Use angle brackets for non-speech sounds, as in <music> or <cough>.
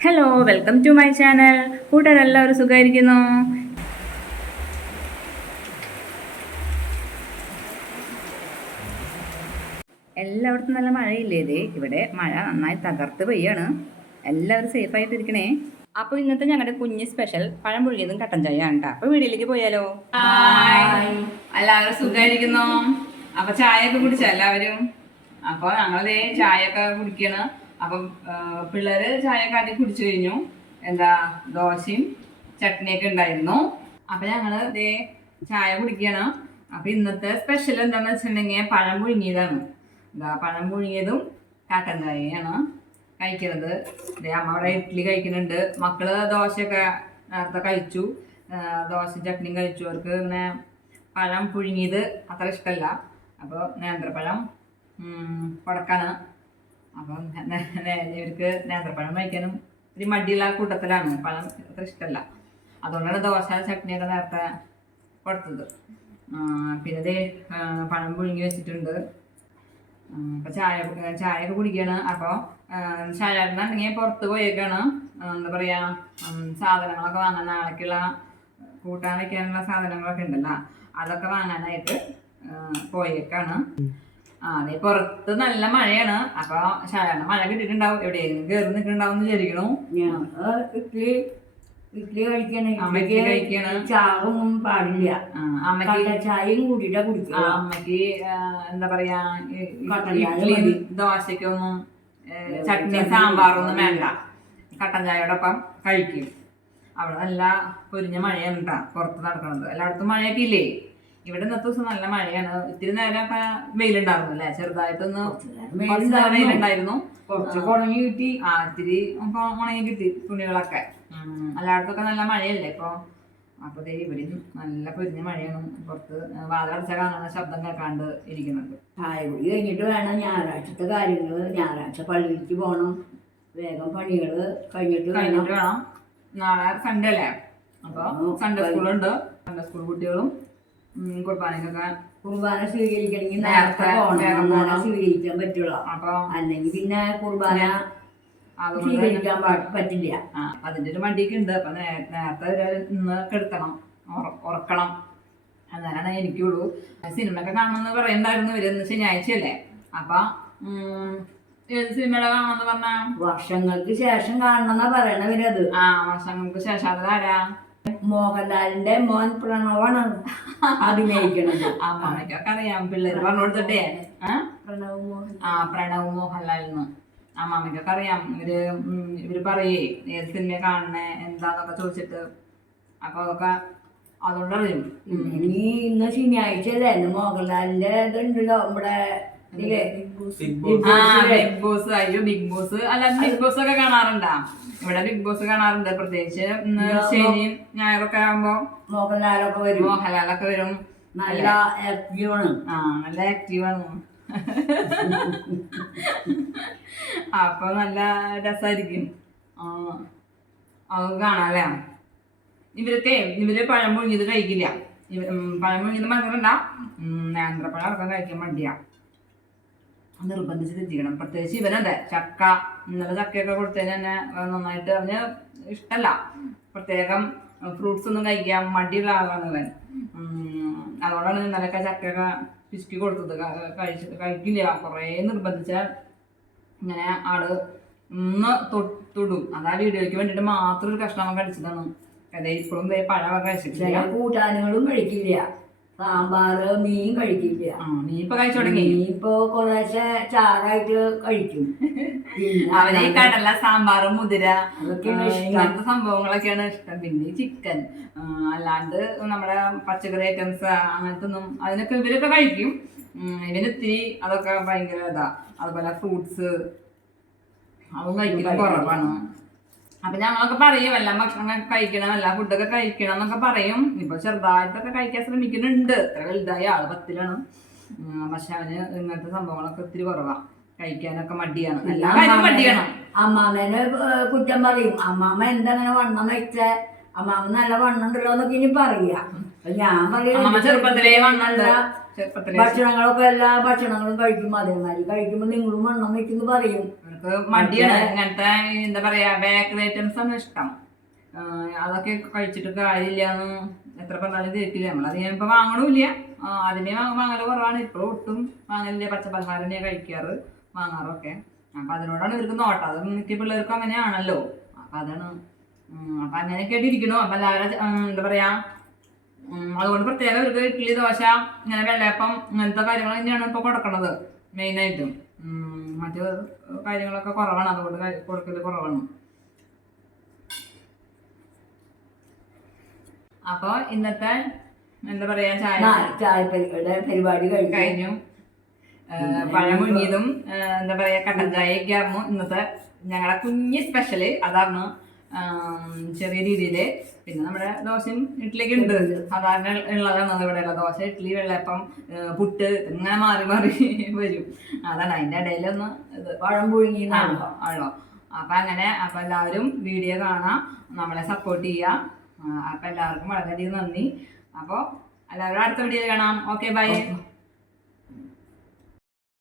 Hello welcome to my channel കൂട്ടുകാരെല്ലാവരും സുഖമായിരിക്കുന്നു എല്ലായിടത്തും നല്ല മഴയില്ലേ ഇത് ഇവിടെ മഴ നന്നായി തകർത്ത് പെയ്യാണ്. എല്ലാവരും സേഫ് ആയിട്ട് ഇരിക്കണേ അപ്പൊ ഇന്നത്തെ ഞങ്ങളുടെ കുഞ്ഞ് സ്പെഷ്യൽ പഴം പുഴുകിയതും കട്ടൻ ചായ ആണ് കേട്ടോ അപ്പൊ വീട്ടിലേക്ക് പോയാലോ? എല്ലാവരും സുഖമായിരിക്കുന്നു അപ്പോൾ ചായ ഒക്കെ കുടിച്ചോ എല്ലാവരും? അപ്പൊ ഞങ്ങളതേ ചായ ഒക്കെ കുടിക്കണ്. അപ്പം പിള്ളേര് ചായ കാട്ടി കുടിച്ചു കഴിഞ്ഞു. എന്താ ദോശയും ചട്നിയൊക്കെ ഉണ്ടായിരുന്നു. അപ്പൊ ഞങ്ങൾ ദേ ചായ കുടിക്കണം. അപ്പൊ ഇന്നത്തെ സ്പെഷ്യൽ എന്താന്ന് വെച്ചിട്ടുണ്ടെങ്കിൽ പഴം പുഴുങ്ങിയതാണ്. എന്താ പഴം പുഴുങ്ങിയതും കാട്ടൻ ചായയാണ് കഴിക്കുന്നത് അമ്മ അവിടെ ഇഡ്ഡലി കഴിക്കുന്നുണ്ട്. മക്കൾ ദോശയൊക്കെ നേരത്തെ കഴിച്ചു. ദോശ ചട്നിയും കഴിച്ചു. അവർക്ക് പിന്നെ പഴം പുഴുങ്ങിയത് അത്ര ഇഷ്ടമല്ല. അപ്പോൾ നേന്ത്രപ്പഴം കൊടുക്കാണ് അപ്പം ഇവർക്ക് നേന്ത്രപ്പഴം കഴിക്കാനും ഒരു മടിയുള്ള കൂട്ടത്തിലാണ്. പഴം അത്ര ഇഷ്ടമല്ല അതുകൊണ്ടാണ് ദോശ ചട്നിയൊക്കെ നേരത്തെ കൊടുത്തത്. പിന്നെ ആ, പഴം പുഴുങ്ങി വെച്ചിട്ടുണ്ട്. ഇപ്പം ചായ ചായ ഒക്കെ കുടിക്കുകയാണ് അപ്പോൾ ചായ ചായണ്ടെങ്കിൽ പുറത്ത് പോയേക്കാണ്. എന്താ പറയുക സാധനങ്ങളൊക്കെ വാങ്ങാൻ നാളേക്കുള്ള കൂട്ടാൻ വെക്കാനുള്ള സാധനങ്ങളൊക്കെ ഉണ്ടല്ലോ. അതൊക്കെ വാങ്ങാനായിട്ട് പോയേക്കാണ്. ആ അതെ പുറത്ത് നല്ല മഴയാണ്. അപ്പൊ സാധാരണ മഴ കിട്ടിയിട്ടുണ്ടാവും. എവിടെയെങ്കിലും കേറി നിൽക്കുന്നുണ്ടാവും വിചാരിക്കണു. ഇഡ്ഡലി ഇഡ്ഡലി കഴിക്കണ. അമ്മ ഇഡ്ഡലി കഴിക്കാണ്. ചാറൊന്നും പാടില്ല. അമ്മയ്ക്ക് ചായയും കൂട്ടിട്ടാ കുടിക്ക കുടിക്കുക അമ്മയ്ക്ക് എന്താ പറയാ. ദോശക്കൊന്നും ചട്നി സാമ്പാറൊന്നും വേണ്ട. കട്ടൻ ചായയോടൊപ്പം കഴിക്കും. അവിടെ നല്ല പൊരിഞ്ഞ മഴയാണ് കേട്ടാ പുറത്ത് നടക്കണത്. എല്ലായിടത്തും മഴയൊക്കെ ഇല്ലേ? ഇവിടെ ഇന്നത്തെ ദിവസം നല്ല മഴയാണ്. ഇത്തിരി നേരം ഒക്കെ വെയിലുണ്ടായിരുന്നു അല്ലേ? ചെറുതായിട്ടൊന്ന് വെയിലുണ്ടായിരുന്നു. കുണങ്ങി കിട്ടി. ആ ഇത്തിരി ഉണങ്ങി കിട്ടി തുണികളൊക്കെ. അല്ലാടത്തൊക്കെ എല്ലായിടത്തൊക്കെ നല്ല മഴയല്ലേ ഇപ്പൊ? അപ്പൊ ദേ ഇവിടെയും നല്ല പൊരിഞ്ഞ മഴയാണ്. പുറത്ത് വാതിലടച്ച കാണുന്ന ശബ്ദം കേൾക്കാണ്ട് ഇരിക്കുന്നുണ്ട്. ചായ കുടി കഴിഞ്ഞിട്ട് വേണം ഞായറാഴ്ചത്തെ കാര്യങ്ങൾ ഞായറാഴ്ച പള്ളിയിലേക്ക് പോകണം വേഗം പണികൾ കഴിഞ്ഞിട്ട് കഴിഞ്ഞിട്ട് വേണം. നാളെ സൺഡേ അല്ലേ? അപ്പൊ. സൺഡേ സ്കൂളുണ്ട് സൺഡേ സ്കൂൾ കുട്ടികളും ഉം, കുർബാനയ്ക്കൊക്കെ കുർബാന സ്വീകരിക്കണമെങ്കിൽ നേരത്തെ പോകണം. സ്വീകരിക്കാൻ പറ്റുള്ളൂ. അപ്പൊ അല്ലെങ്കിൽ പിന്നെ കുർബാന സ്വീകരിക്കാൻ പറ്റില്ല. ആ അതിന്റെ ഒരു മടിയൊക്കെ ഉണ്ട്. അപ്പൊ നേരത്തെ ഇന്ന് കെടുത്തണം. ഉറ- ഉറക്കണം. അതാണ് എനിക്കുള്ളൂ. സിനിമ ഒക്കെ കാണണമെന്ന് പറയണ്ടായിരുന്നു ഇവർ ഇന്ന് ശനിയാഴ്ചയല്ലേ അപ്പൊ ഏത് സിനിമയുടെ കാണണമെന്ന് പറഞ്ഞ? വർഷങ്ങൾക്ക് ശേഷം കാണണം കാണണമെന്നാ പറയണവരത് ആ വർഷങ്ങൾക്ക് ശേഷം. അതിലാരാ? മോഹൻലാലിന്റെ മോൻ പ്രണവാണ് അഭിനയിക്കണത്. ആ അമ്മയ്ക്കൊക്കെ അറിയാം. പിള്ളേര് പറഞ്ഞു കൊടുത്തിട്ടേ. ആ? പ്രണവ് മോഹൻ. ആ പ്രണവ് മോഹൻലാൽ എന്ന് മമ്മയ്ക്കൊക്കെ അറിയാം. ഇവർ ഇവർ പറയേ ഏത് സിനിമ കാണണേ എന്താന്നൊക്കെ ചോദിച്ചിട്ട്. അപ്പൊ അതൊക്കെ അതുകൊണ്ട് അറിയും. ഉം. ഇനി ഇന്ന് ശനിയാഴ്ച അല്ലേ മോഹൻലാലിന്റെ ഇതുണ്ടല്ലോ നമ്മുടെ ഇതിൽ ആ ബിഗ് ബോസ്. അയ്യോ ബിഗ് ബോസ്. അല്ല ബിഗ് ബോസ് ഒക്കെ കാണാറുണ്ടാ? ഇവിടെ ബിഗ് ബോസ് കാണാറുണ്ട്. പ്രത്യേകിച്ച് ശനിയും ഞായറൊക്കെ ആകുമ്പോ മോഹൻലാലൊക്കെ വരും. മോഹൻലാലൊക്കെ വരും. നല്ല ആക്റ്റീവാണ് ആ നല്ല ആക്റ്റീവാണ് അപ്പൊ നല്ല രസായിരിക്കും. അത് കാണാല്ലേ? ഇവരൊക്കെ ഇവർ പഴം പൊഴിഞ്ഞത് കഴിക്കില്ല. പഴം പൊഴിഞ്ഞത് മറന്നിട്ടുണ്ടാ നേന്ത്രപ്പഴം അടക്കം കഴിക്കാൻ മടിയാ. നിർബന്ധിച്ച് ജീവിക്കണം. പ്രത്യേകിച്ച് ഇവനതെ ചക്ക ഇന്നലെ ചക്കയൊക്കെ കൊടുത്തതിന് തന്നെ നന്നായിട്ട് അവന് ഇഷ്ടമല്ല പ്രത്യേകം ഫ്രൂട്ട്സ് ഒന്നും കഴിക്കാൻ മടിയുള്ള ആളാണ് ഇവൻ. അതുകൊണ്ടാണ് ഇന്നലെയൊക്കെ ചക്കയൊക്കെ പിശുക്കി കൊടുത്തത്. കഴിച്ച് കഴിക്കില്ല. കുറേ നിർബന്ധിച്ച ഇങ്ങനെ ആൾ ഒന്ന് തൊട്ടിടും. അതാ വീഡിയോയ്ക്ക് വേണ്ടിട്ട് മാത്രം ഒരു കഷ്ണം കഴിച്ചതാണ്. അതെ ഇപ്പോഴും പഴമൊക്കെ കഴിച്ചിട്ടില്ല. കൂട്ടാനുകളും കഴിക്കില്ല. സാമ്പാറ് മീൻ കഴിക്കില്ല. നീ ഇപ്പൊ കഴിച്ചു തുടങ്ങി. കുറേശ്ശെ ചാറായിട്ട് കഴിക്കും. പിന്നെ അവന് ഈ കടല സാമ്പാർ മുതിര അതൊക്കെയാണ് ആ, ഇഷ്ടം. ഇങ്ങനത്തെ സംഭവങ്ങളൊക്കെയാണ് ഇഷ്ടം. പിന്നെ ചിക്കൻ അല്ലാണ്ട് നമ്മുടെ പച്ചക്കറി ഐറ്റംസ് അങ്ങനത്തെ ഒന്നും അതിനൊക്കെ ഇവരൊക്കെ കഴിക്കും. ഉം, ഇവന് ഇത്തിരി അതൊക്കെ ഭയങ്കര ഇതാ. അതുപോലെ ഫ്രൂട്ട്സ് അതും കഴിക്കുന്നത് കുറവാണ്. അപ്പൊ ഞങ്ങളൊക്കെ പറയും എല്ലാം ഭക്ഷണം കഴിക്കണം എല്ലാ ഫുഡൊക്കെ കഴിക്കണം എന്നൊക്കെ പറയും. ഇപ്പൊ ചെറുതായിട്ടൊക്കെ കഴിക്കാൻ ശ്രമിക്കുന്നുണ്ട്. ഇത്ര വലുതായ ആൾ പത്തിലാണ്. പക്ഷെ അവന് ഇങ്ങനത്തെ സംഭവങ്ങളൊക്കെ ഒത്തിരി കുറവാ. കഴിക്കാനൊക്കെ മടിയാണ്. എല്ലാ കാര്യവും മടിയാണ്. അമ്മാമേനെ കുറ്റം പറയും. അമ്മാമ എന്താ അങ്ങനെ വണ്ണം വെച്ച? അമ്മാമ നല്ല വണ്ണം ഉണ്ടല്ലോ എന്നൊക്കെ ഇനി പറയാ. ഞാൻ പറയും ചെറുപ്പത്തിലേ ഭക്ഷണങ്ങളൊക്കെ എല്ലാ ഭക്ഷണങ്ങളും കഴിക്കും. അതേമാതിരി കഴിക്കുമ്പോ നിങ്ങളും വണ്ണം വെക്കുന്നു പറയും. മടിയാണ്. ഇങ്ങനത്തെ എന്താ പറയാ ബേക്കറി ഐറ്റംസ് ആണ് ഇഷ്ടം. അതൊക്കെ കഴിച്ചിട്ട് കാര്യമില്ല എന്ന് എത്ര പറഞ്ഞാലും കേൾക്കില്ല നമ്മൾ അത് ഇപ്പൊ വാങ്ങണില്ല. അതിനെ വാങ്ങൽ കുറവാണ്. ഇപ്പോഴും ഒട്ടും വാങ്ങലില്ല. പച്ചപ്പലഹാരം ഞാൻ കഴിക്കാറ് വാങ്ങാറൊക്കെ. അപ്പൊ അതിനോടാണ് ഇവർക്ക് നോട്ടം. അത് മിക്ക പിള്ളേർക്കും അങ്ങനെയാണല്ലോ. അപ്പൊ അതാണ്. അപ്പൊ അങ്ങനെയൊക്കെ ആയിട്ട് ഇരിക്കണു അപ്പൊ എല്ലാവരും എന്താ പറയാ അതുകൊണ്ട് പ്രത്യേകം ഇവർക്ക് ഇഡ്ഡലി ദോശ ഇങ്ങനെ വെള്ളയപ്പം ഇങ്ങനത്തെ കാര്യങ്ങൾ തന്നെയാണ് ഇപ്പൊ കൊടുക്കണത്. മെയിനായിട്ടും മറ്റു കാര്യങ്ങളൊക്കെ കുറവാണ്. അതുകൊണ്ട് കൊടുക്കൽ കുറവാണ്. അപ്പൊ ഇന്നത്തെ എന്താ പറയാ ചായ ചായ പരിപാടി കഴിഞ്ഞു. പഴം മുങ്ങിയതും ഏഹ് എന്താ പറയാ കട്ടൻ ചായയൊക്കെ ആയിരുന്നു ഇന്നത്തെ. ഞങ്ങളുടെ കുഞ്ഞ് സ്പെഷ്യൽ ആം, ചെറിയ രീതിയിൽ പിന്നെ നമ്മുടെ ദോശയും ഇഡ്ഡലിയൊക്കെ ഉണ്ട്. സാധാരണ ഉള്ളതാണ് ഇവിടെയുള്ള ദോശ ഇഡ്ഡലി വെള്ളപ്പം പുട്ട് ഇങ്ങനെ മാറി മാറി <laughs> വരും. അതാണ് അതിന്റെ ഇടയിലൊന്ന് ഇത് പഴം പുഴുങ്ങി ആണല്ലോ ആണല്ലോ അപ്പൊ അങ്ങനെ അപ്പൊ എല്ലാവരും വീഡിയോ കാണാം നമ്മളെ സപ്പോർട്ട് ചെയ്യാം. അപ്പം അപ്പൊ എല്ലാവർക്കും വളരെയധികം നന്ദി. അപ്പോൾ എല്ലാവരും അടുത്ത വീഡിയോ കാണാം. Okay bye